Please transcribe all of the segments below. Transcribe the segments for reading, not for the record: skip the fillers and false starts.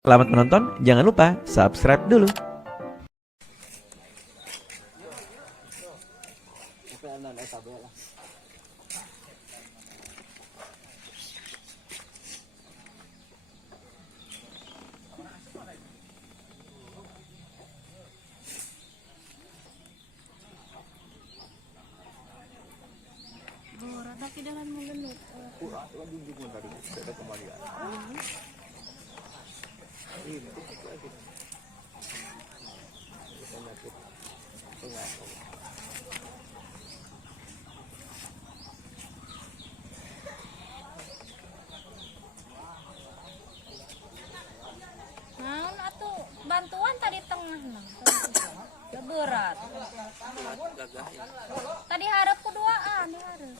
Selamat menonton, jangan lupa subscribe dulu. Tapi dalam menggenut. Naon atuh bantuan tadi tengah nah. Ya berat. Tadi harap kuduaan di harap.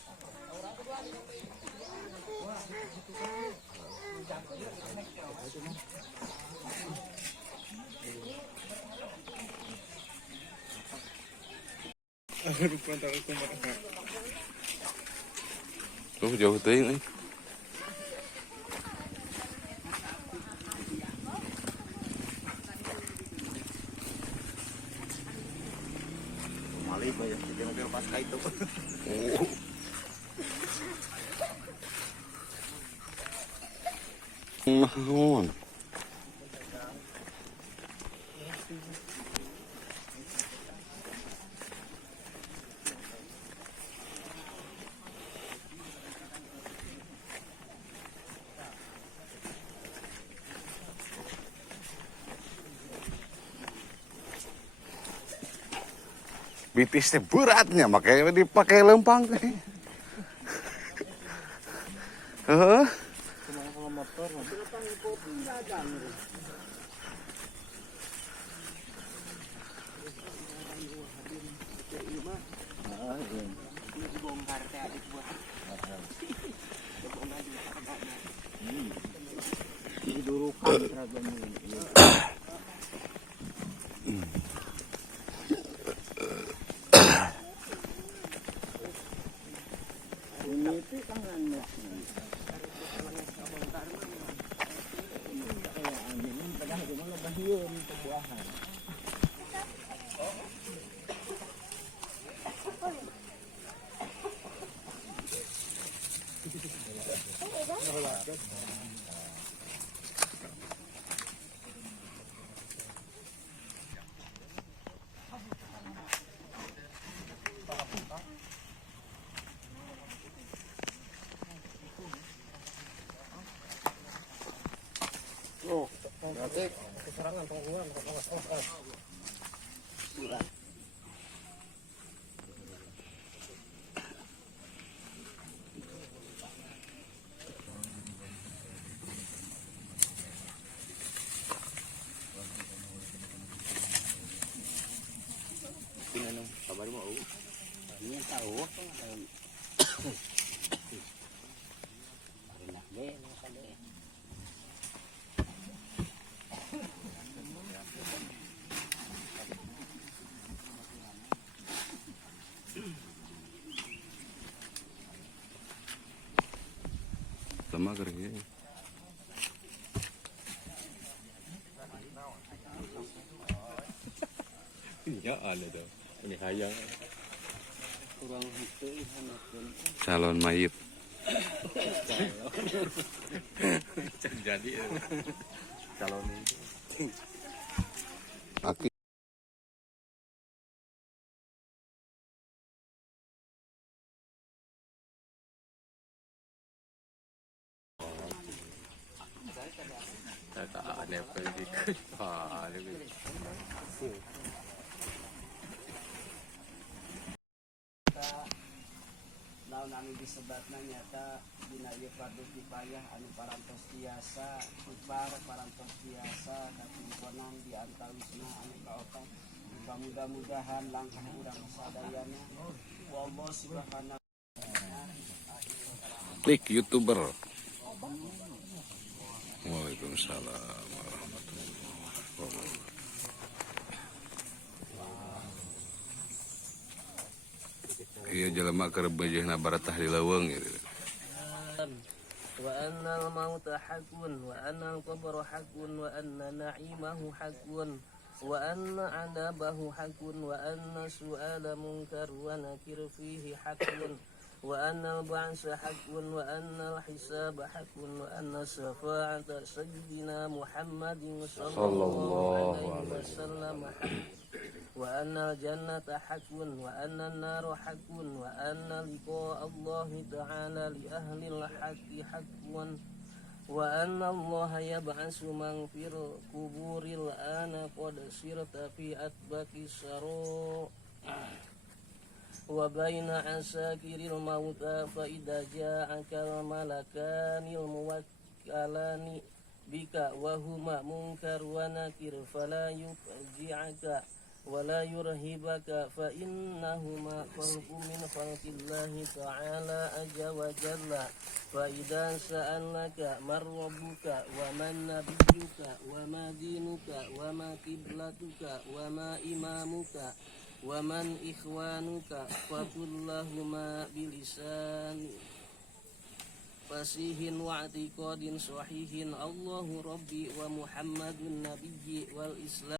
Tuh jauh teuing euy. Malik ya, kita mobil pasca itu. Oh. Naon? Bitis teh beratnya makanya dipakai lempang teh. Heeh. Kabar mau. Ini tahu. Enak deh, makanya. Lama kerja. Ya ada tuh. Ini hayang. Kurang itu Calon mayit. Jadi calon itu. Aki. Tak ada pergi ke lebih. naon anu disebatna nyata dina ieu fardu kifayah anu parantos tiasa ipar parantos tiasa katimponan di antawisna anu kaopat mudah-mudahan langkah urang sadayana wallahu subhanahu Klik YouTuber. Waalaikumsalam warahmatullahi wabarakatuh. Iya jelema keur beujeuhna baratah di leuweung gitu. وأن الموت حق وأن القبر حق وأن نعيمه حق وأن عذابه حق وأن سؤال منكر ونكر فيه حق وأن البعث حق وأن الحساب حق وأن الشفاعة سيدنا محمد صلى الله عليه وسلم حق وأن الجنة حق وأن النار حق وأن لقاء الله تعالى لأهل الحق حق وأن الله يبعث من في القبور الآن قد سرت في أطباق السراء وبين عساكر الموتى فإذا جاءك الملكان الموكلان بك وهما منكر ونكر فلا يفجعك ولا يرهبك فإنهما خلق من خلق الله تعالى عز وجل فإذا سألك من ربك ومن نبيك وما دينك وما قبلتك وما إمامك ومن إخوانك فقل لهما بلسان فصيح واعتقاد صحيح الله ربي ومحمد النبي والإسلام